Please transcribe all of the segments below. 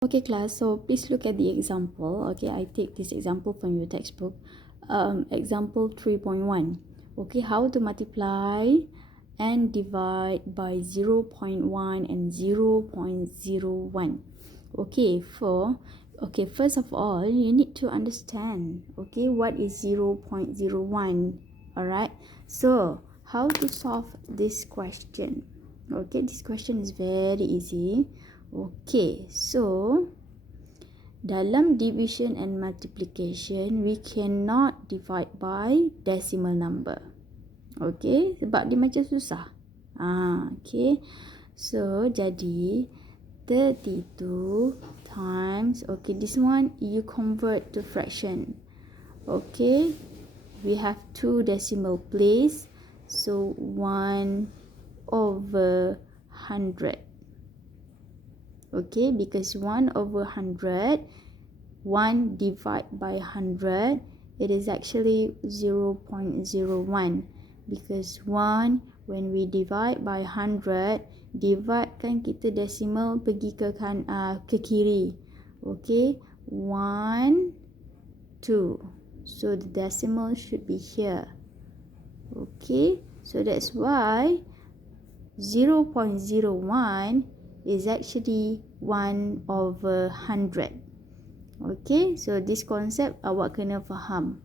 Okay class, so please look at the example. Okay, I take this example from your textbook. Example 3.1. Okay, how to multiply and divide by 0.1 and 0.01. Okay, first of all, you need to understand, okay, what is 0.01. Alright, so how to solve this question? Okay, this question is very easy. Okay, so dalam division and multiplication, we cannot divide by decimal number. Okay, sebab dia macam susah. Okay, so jadi 32 times, okay, this one you convert to fraction. Okay, we have two decimal place, so 1/100. Okay, because 1/100, 1 divide by 100, it is actually 0.01. Because 1, when we divide by 100, divide kan kita decimal pergi ke kiri. Okay, 1, 2. So the decimal should be here. Okay, so that's why 0.01 is actually 1/100. Okay, so this concept awak kena faham.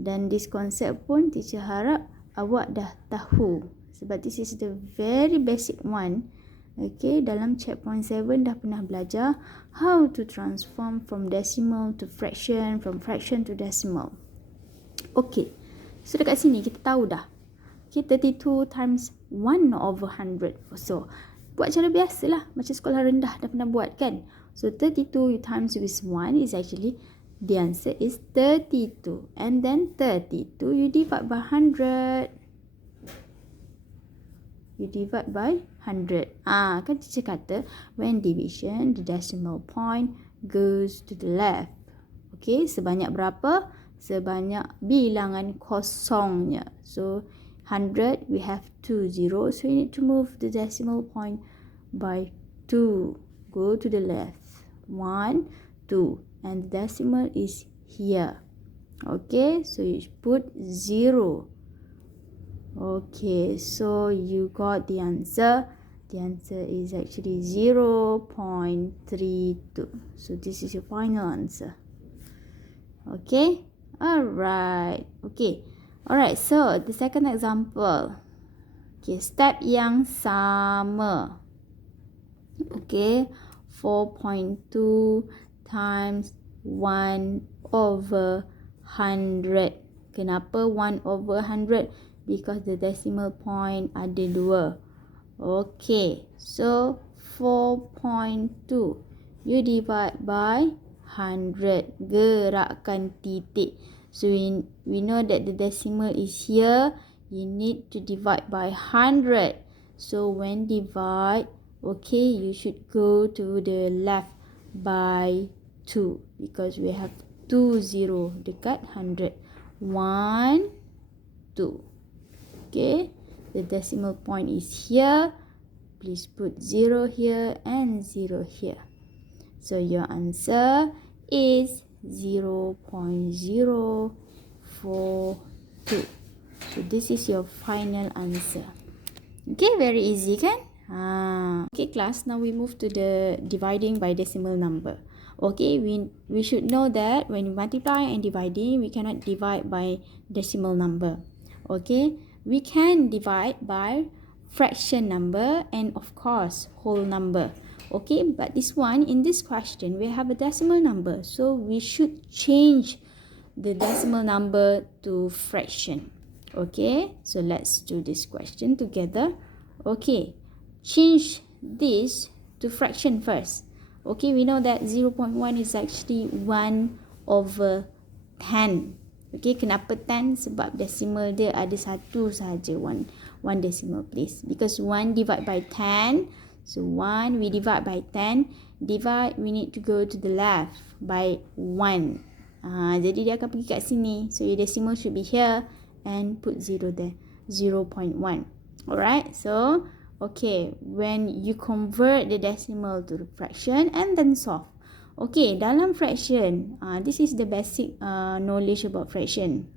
Dan this concept pun teacher harap awak dah tahu. Sebab this is the very basic one. Okay, dalam checkpoint 7 dah pernah belajar how to transform from decimal to fraction, from fraction to decimal. Okay, so dekat sini kita tahu dah. Okay, 32 times 1/100. So, buat cara biasalah, macam sekolah rendah dah pernah buat kan. So 32 you times with 1 is actually, the answer is 32. And then 32 you divide by 100. You divide by 100. Kan teacher kata, when division, the decimal point goes to the left. Okay, sebanyak berapa? Sebanyak bilangan kosongnya. So 100, we have 2 zeros, so you need to move the decimal point by 2. Go to the left. 1, 2, and the decimal is here. Okay, so you put 0. Okay, so you got the answer. The answer is actually 0.32. So this is your final answer. Okay, alright. Okay. Alright, so the second example. Okay, step yang sama. Okay, 4.2 times 1/100. Kenapa 1/100? Because the decimal point ada 2. Okay, so 4.2. You divide by 100. Gerakkan titik. So we know that the decimal is here. You need to divide by 100. So when divide, okay, you should go to the left by 2. Because we have 2 0 dekat 100. 1, 2. Okay, the decimal point is here. Please put 0 here and 0 here. So your answer is 0.042. So this is your final answer. Okay, very easy kan? Okay class, now we move to the dividing by decimal number. Okay, we should know that when you multiply and dividing, we cannot divide by decimal number. Okay, we can divide by fraction number and of course whole number. Okay, but this one, in this question, we have a decimal number. So we should change the decimal number to fraction. Okay, so let's do this question together. Okay, change this to fraction first. Okay, we know that 0.1 is actually 1/10. Okay, kenapa 10? Sebab decimal dia ada satu sahaja, one decimal place. Because 1 divide by 10. So 1 we divide by 10. Divide, we need to go to the left by 1. Jadi dia akan pergi kat sini. So your decimal should be here and put 0 there. 0.1. Alright, so okay, when you convert the decimal to the fraction and then solve. Okay, dalam fraction, this is the basic knowledge about fraction.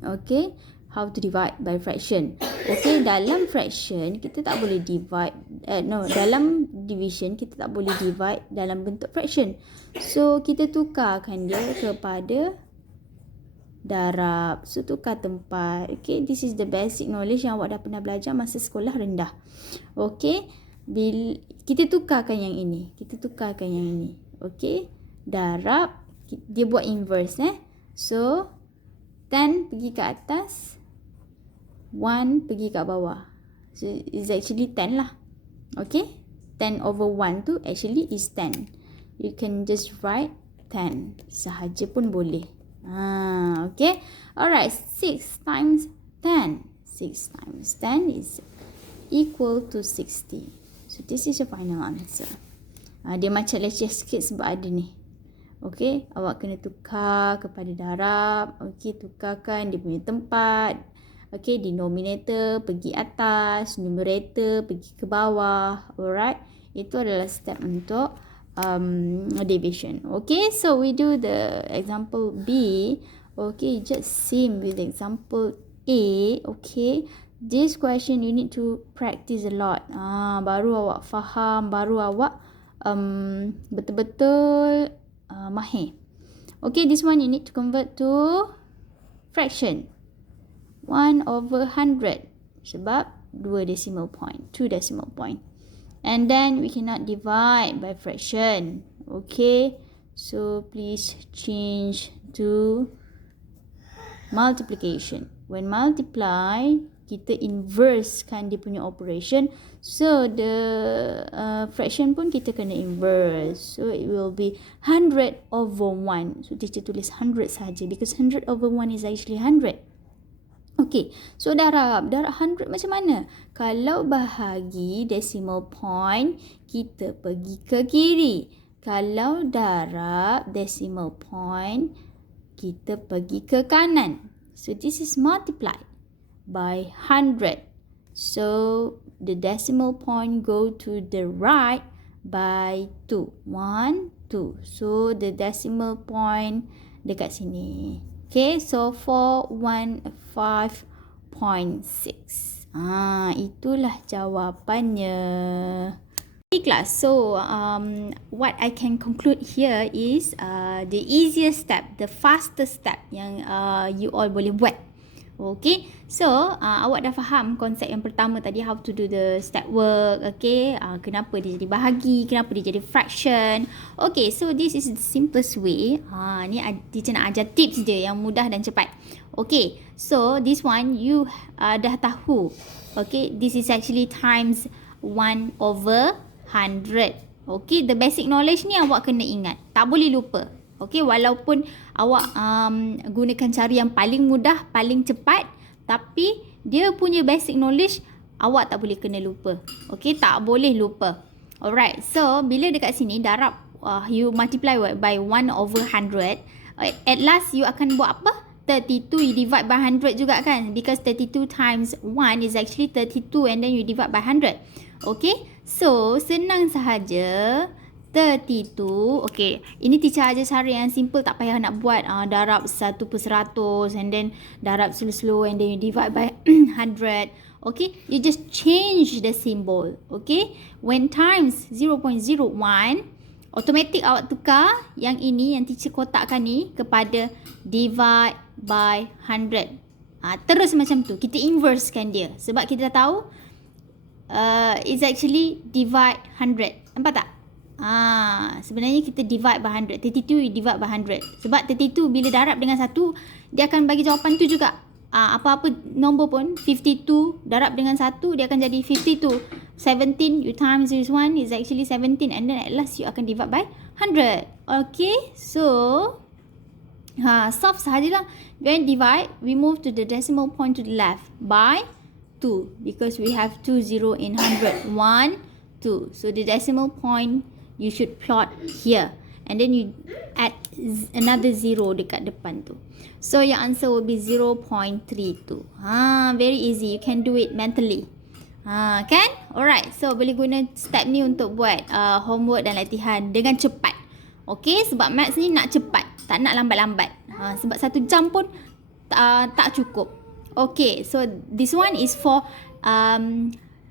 Okay, how to divide by fraction. Okay, dalam fraction kita tak boleh divide, dalam division kita tak boleh divide dalam bentuk fraction. So kita tukarkan dia kepada darab. So tukar tempat. Okay, this is the basic knowledge yang awak dah pernah belajar masa sekolah rendah. Okay, bila kita tukarkan yang ini, okay, darab, dia buat inverse so 10 pergi ke atas, 1 pergi ke bawah, so it's actually 10 lah. Okay, 10 over 1 tu actually is 10. You can just write 10 sahaja pun boleh. Okay, alright, 6 times 10, 6 times 10 is equal to 60. So this is your final answer. Dia macam leceh sikit sebab ada ni. Okay, awak kena tukar kepada darab. Okay, tukarkan dia punya tempat. Okay, denominator pergi atas, numerator pergi ke bawah. Alright, itu adalah step untuk division. Okay, so we do the example B. Okay, just same with example A. Okay, this question you need to practice a lot. Baru awak faham, baru awak betul-betul mahir. Okay, this one you need to convert to fraction. 1 over 100 sebab 2 decimal point, 2 decimal point. And then we cannot divide by fraction. Okay, so please change to multiplication. When multiply, kita inversekan dia punya operation. So the fraction pun kita kena inverse. So it will be 100 over 1. So teacher tulis 100 saja because 100 over 1 is actually 100. Okay, so darab 100 macam mana? Kalau bahagi decimal point, kita pergi ke kiri. Kalau darab decimal point, kita pergi ke kanan. So this is multiplied by 100. So the decimal point go to the right by 2. 1, 2. So the decimal point dekat sini. Okay, so 415.6. Itulah jawapannya. Okay, class. So what I can conclude here is the easiest step, the fastest step yang you all boleh buat. Okay, so awak dah faham konsep yang pertama tadi, how to do the step work. Okay, kenapa dia jadi bahagi, kenapa dia jadi fraction. Okay, so this is the simplest way. Ni teacher nak ajar tips je yang mudah dan cepat. Okay, so this one you dah tahu. Okay, this is actually times 1 over 100. Okay, the basic knowledge ni awak kena ingat, tak boleh lupa. Okay, walaupun awak gunakan cara yang paling mudah, paling cepat, tapi dia punya basic knowledge awak tak boleh kena lupa. Okay, tak boleh lupa. Alright, so bila dekat sini darab, you multiply by 1 over 100, at last you akan buat apa? 32 you divide by 100 juga kan, because 32 times 1 is actually 32 and then you divide by 100. Okay, so senang sahaja. 32. Okay, ini teacher aja cara yang simple, tak payah nak buat darab 1 per 100 and then darab slow-slow and then you divide by 100. Okay, you just change the symbol. Okay, when times 0.01, automatic awak tukar yang ini, yang teacher kotakkan ni, kepada divide by 100. Terus macam tu, kita inversekan dia sebab kita dah tahu it's actually divide 100. Nampak tak? Sebenarnya kita divide by 100. 32 divide by 100. Sebab 32 bila darab dengan 1, dia akan bagi jawapan tu juga. Apa-apa nombor pun, 52 darab dengan 1, dia akan jadi 52. 17 you times this one is actually 17, and then at last you akan divide by 100. Okay, so solve sahajalah. When divide, we move to the decimal point to the left by 2 because we have 2 0 in 100. 1, 2. So the decimal point you should plot here, and then you add another 0 dekat depan tu. So your answer will be 0.32. Very easy. You can do it mentally. Kan? Alright. So boleh guna step ni untuk buat homework dan latihan dengan cepat. Okay, sebab maths ni nak cepat, tak nak lambat-lambat. Sebab 1 jam pun tak cukup. Okay, so this one is for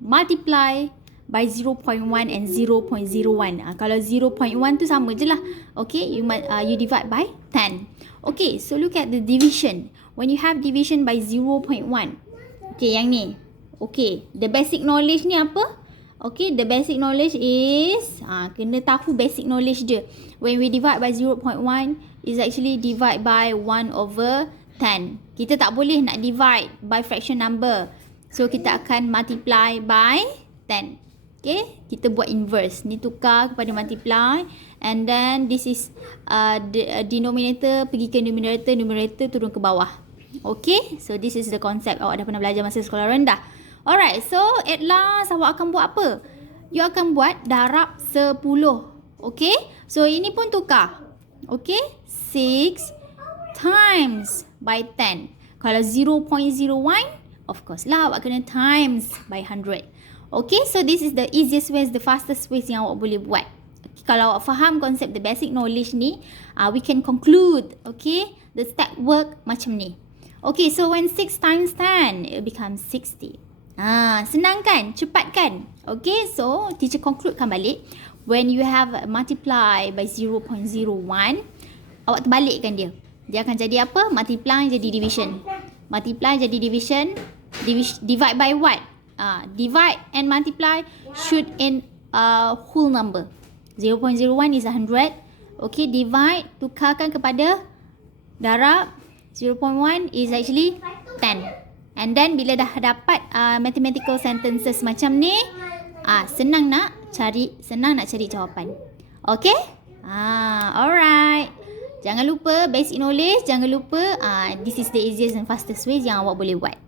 multiply by 0.1 and 0.01. Kalau 0.1 tu sama je lah. Okay, you divide by 10. Okay, so look at the division. When you have division by 0.1. Okay, yang ni. Okay, the basic knowledge ni apa? Okay, the basic knowledge is kena tahu basic knowledge je. When we divide by 0.1 is actually divide by 1/10. Kita tak boleh nak divide by fraction number. So kita akan multiply by 10. Okay, kita buat inverse. Ni tukar kepada multiply, and then this is denominator pergi ke numerator, numerator turun ke bawah. Okay, so this is the concept awak dah pernah belajar masa sekolah rendah. Alright, so at last awak akan buat apa? You akan buat darab 10. Okay, so ini pun tukar. Okay, 6 times by 10. Kalau 0.01, of course lah awak kena times by 100. Okay, so this is the easiest way, the fastest way yang awak boleh buat. Okay, kalau awak faham konsep the basic knowledge ni, we can conclude, okay, the step work macam ni. Okay, so when 6 times 10, it becomes 60. Senang kan? Cepat kan? Okay, so teacher concludekan balik. When you have multiply by 0.01, awak terbalikkan dia. Dia akan jadi apa? Multiply jadi division. Multiply jadi division. Divide by what? Divide and multiply should in whole number. 0.01 is 100. Okay, divide, tukarkan kepada darab. 0.1 is actually 10. And then bila dah dapat mathematical sentences macam ni, senang nak cari jawapan. Okay? Alright. Jangan lupa basic knowledge, jangan lupa this is the easiest and fastest ways yang awak boleh buat.